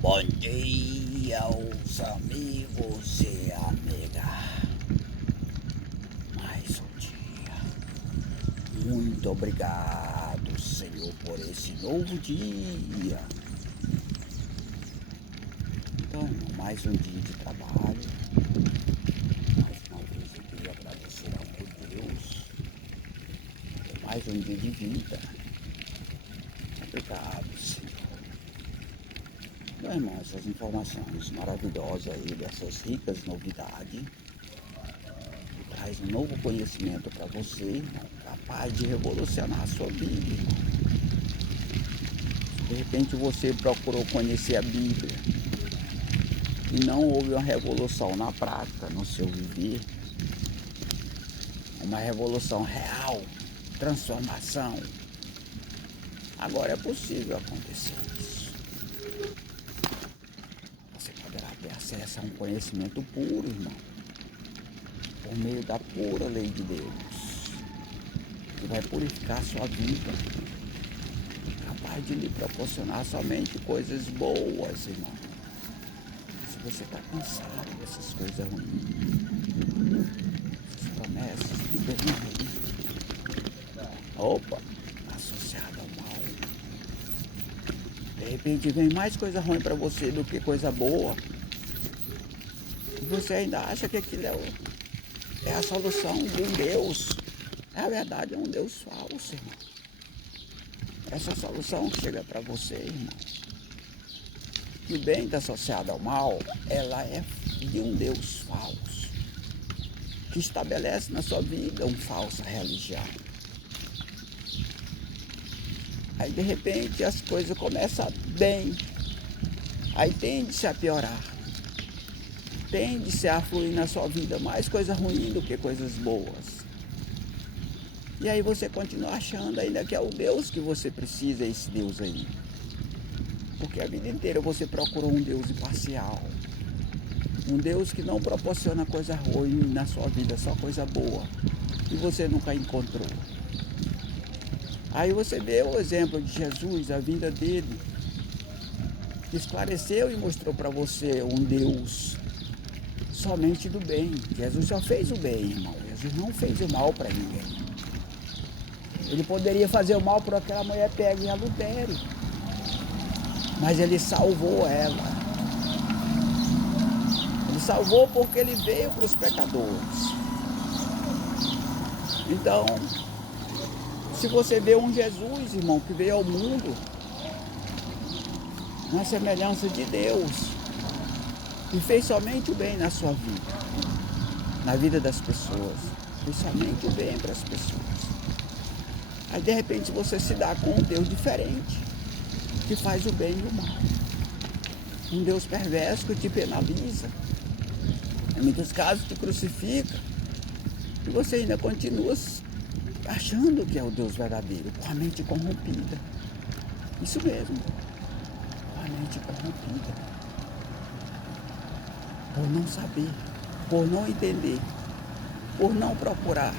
Bom dia aos amigos e amigas. Mais um dia. Muito obrigado, Senhor, por esse novo dia. Então, mais um dia de trabalho. Mais uma vez eu queria agradecer ao meu Deus por mais um dia de vida. Obrigado, Senhor. Meu irmão, essas informações maravilhosas aí, dessas ricas novidades, que traz um novo conhecimento para você, irmão, capaz de revolucionar a sua vida, irmão. De repente você procurou conhecer a Bíblia e não houve uma revolução na prática, no seu viver, uma revolução real, transformação, agora é possível acontecer isso. Você poderá ter acesso a um conhecimento puro, irmão, por meio da pura lei de Deus, que vai purificar a sua vida, capaz de lhe proporcionar somente coisas boas, irmão. Se você está cansado dessas coisas ruins, essas promessas, tudo é ruim. Opa, associado ao mal. De repente vem mais coisa ruim para você do que coisa boa. E você ainda acha que aquilo é a solução de um Deus. Na verdade, é um Deus falso, irmão. Essa solução que chega para você, irmão, que o bem está associado ao mal, ela é de um Deus falso, que estabelece na sua vida uma falsa religião. Aí, de repente, as coisas começam bem, aí tende-se a piorar, tende-se a fluir na sua vida mais coisa ruim do que coisas boas. E aí você continua achando ainda que é o Deus que você precisa, esse Deus aí. Porque a vida inteira você procurou um Deus imparcial. Um Deus que não proporciona coisa ruim na sua vida, só coisa boa. E você nunca encontrou. Aí você vê o exemplo de Jesus, a vida dele, que esclareceu e mostrou para você um Deus somente do bem. Jesus só fez o bem, irmão. Jesus não fez o mal para ninguém. Ele poderia fazer o mal por aquela mulher pega em adultério, mas ele salvou ela. Ele salvou porque ele veio para os pecadores. Então, se você vê um Jesus, irmão, que veio ao mundo na semelhança de Deus e fez somente o bem na sua vida, na vida das pessoas, fez somente o bem para as pessoas. Aí de repente você se dá com um Deus diferente, que faz o bem e o mal. Um Deus perverso que te penaliza, em muitos casos te crucifica, e você ainda continua achando que é o Deus verdadeiro, com a mente corrompida. Isso mesmo, com a mente corrompida. Por não saber, por não entender, por não procurar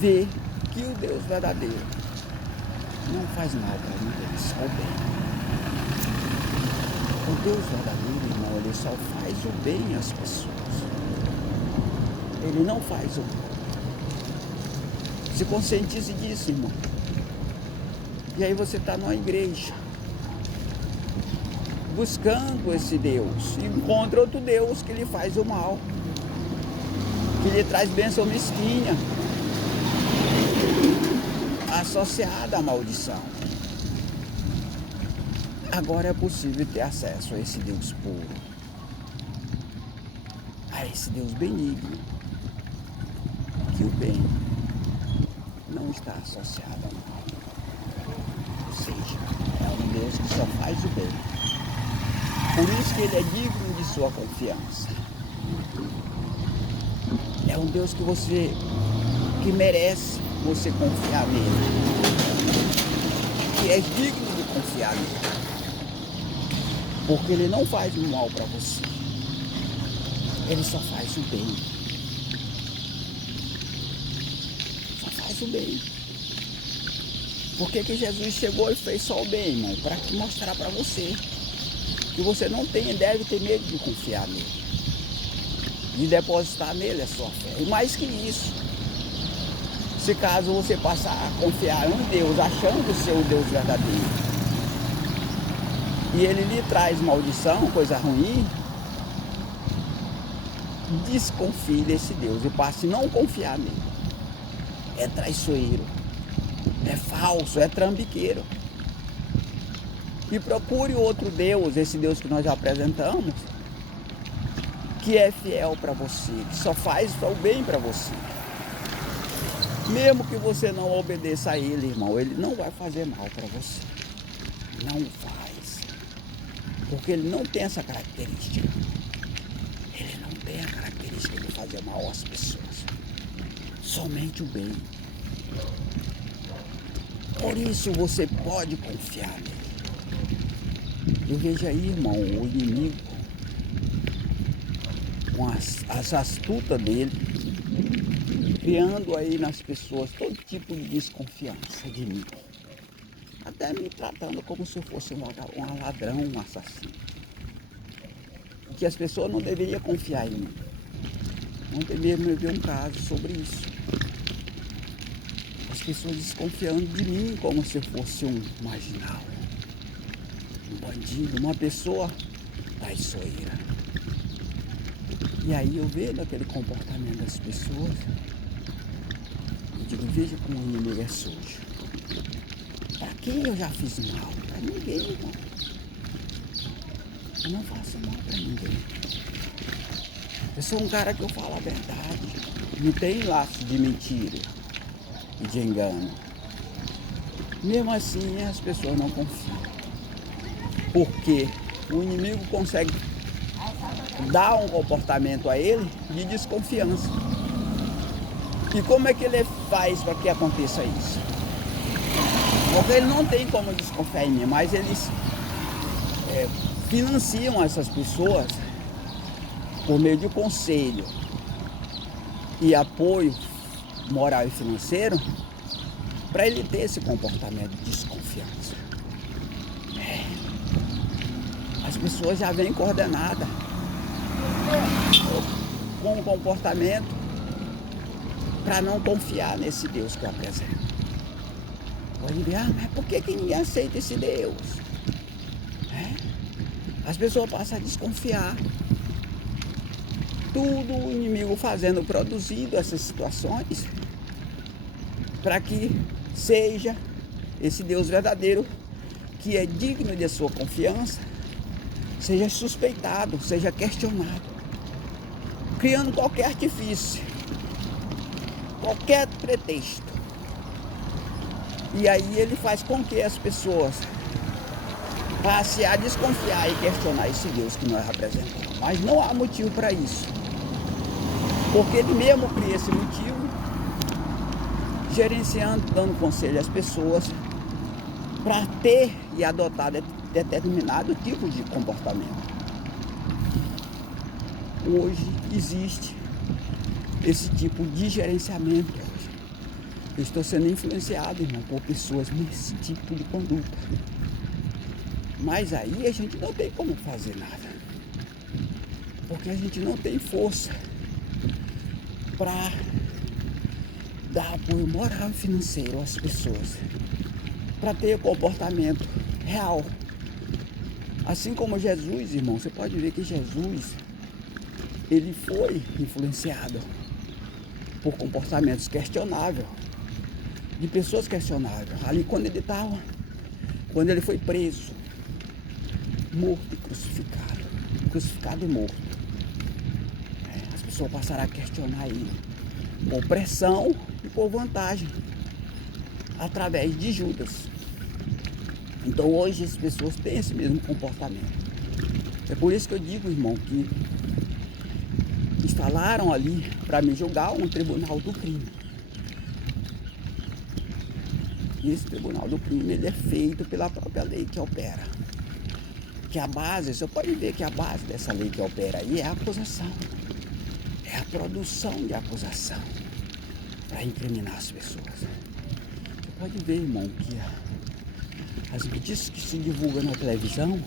ver que o Deus verdadeiro não faz mal para ninguém, só o bem. O Deus verdadeiro, irmão, ele só faz o bem às pessoas. Ele não faz o mal. Se conscientize disso, irmão. E aí você está numa igreja, buscando esse Deus, e encontra outro Deus que lhe faz o mal, que lhe traz bênção mesquinha, associada à maldição. Agora é possível ter acesso a esse Deus puro, a esse Deus benigno, que o bem não está associado ao mal. Ou seja, é um Deus que só faz o bem. Por isso que ele é digno de sua confiança. É um Deus que merece você confiar nele, que é digno de confiar nele, porque ele não faz o mal para você, ele só faz o bem, só faz o bem. Por que Jesus chegou e fez só o bem, irmão? Para mostrar para você que você não deve ter medo de confiar nele, de depositar nele a sua fé. E mais que isso, se caso você passar a confiar em Deus, achando ser o Deus verdadeiro, e ele lhe traz maldição, coisa ruim, desconfie desse Deus e passe a não confiar nele. É traiçoeiro, é falso, é trambiqueiro. E procure outro Deus, esse Deus que nós já apresentamos, que é fiel para você, que só faz o bem para você. Mesmo que você não obedeça a ele, irmão, ele não vai fazer mal para você. Não faz. Porque ele não tem essa característica. Ele não tem a característica de fazer mal às pessoas. Somente o bem. Por isso você pode confiar nele. E veja aí, irmão, o inimigo, com as astutas dele, criando aí nas pessoas todo tipo de desconfiança de mim. Até me tratando como se eu fosse um ladrão, um assassino. Que as pessoas não deveriam confiar em mim. Ontem mesmo eu vi um caso sobre isso. As pessoas desconfiando de mim como se eu fosse um marginal, um bandido, uma pessoa traiçoeira. E aí eu vejo aquele comportamento das pessoas, eu digo, veja como o inimigo é sujo. Para quem eu já fiz mal? Para ninguém, irmão. Eu não faço mal para ninguém. Eu sou um cara que eu falo a verdade. Não tem laço de mentira e de engano. Mesmo assim as pessoas não confiam. Porque o inimigo consegue dar um comportamento a ele de desconfiança. E como é que ele faz para que aconteça isso? Porque ele não tem como desconfiar em mim, mas eles financiam essas pessoas por meio de conselho e apoio moral e financeiro para ele ter esse comportamento de desconfiança. As pessoas já vêm coordenadas com o comportamento para não confiar nesse Deus que eu apresento. Pode dizer, mas por que ninguém aceita esse Deus? As pessoas passam a desconfiar. Tudo o inimigo fazendo, produzindo essas situações para que seja esse Deus verdadeiro, que é digno de sua confiança, seja suspeitado, seja questionado, criando qualquer artifício, qualquer pretexto. E aí ele faz com que as pessoas passem a desconfiar e questionar esse Deus que nós apresentamos. Mas não há motivo para isso. Porque ele mesmo cria esse motivo, gerenciando, dando conselho às pessoas para ter e adotar determinado tipo de comportamento. Hoje existe esse tipo de gerenciamento. Eu estou sendo influenciado, irmão, por pessoas nesse tipo de conduta. Mas aí a gente não tem como fazer nada. Porque a gente não tem força para dar apoio moral e financeiro às pessoas, para ter comportamento real. Assim como Jesus, irmão, você pode ver que Jesus, ele foi influenciado por comportamentos questionáveis, de pessoas questionáveis. Ali quando ele foi preso, morto e crucificado e morto, as pessoas passaram a questionar ele por pressão e por vantagem, através de Judas. Então hoje as pessoas têm esse mesmo comportamento. É por isso que eu digo, irmão, que instalaram ali para me julgar um tribunal do crime. E esse tribunal do crime, ele é feito pela própria lei que opera. Que a base, você pode ver que a base dessa lei que opera aí é a acusação. É a produção de acusação para incriminar as pessoas. Você pode ver, irmão, que as notícias que se divulgam na televisão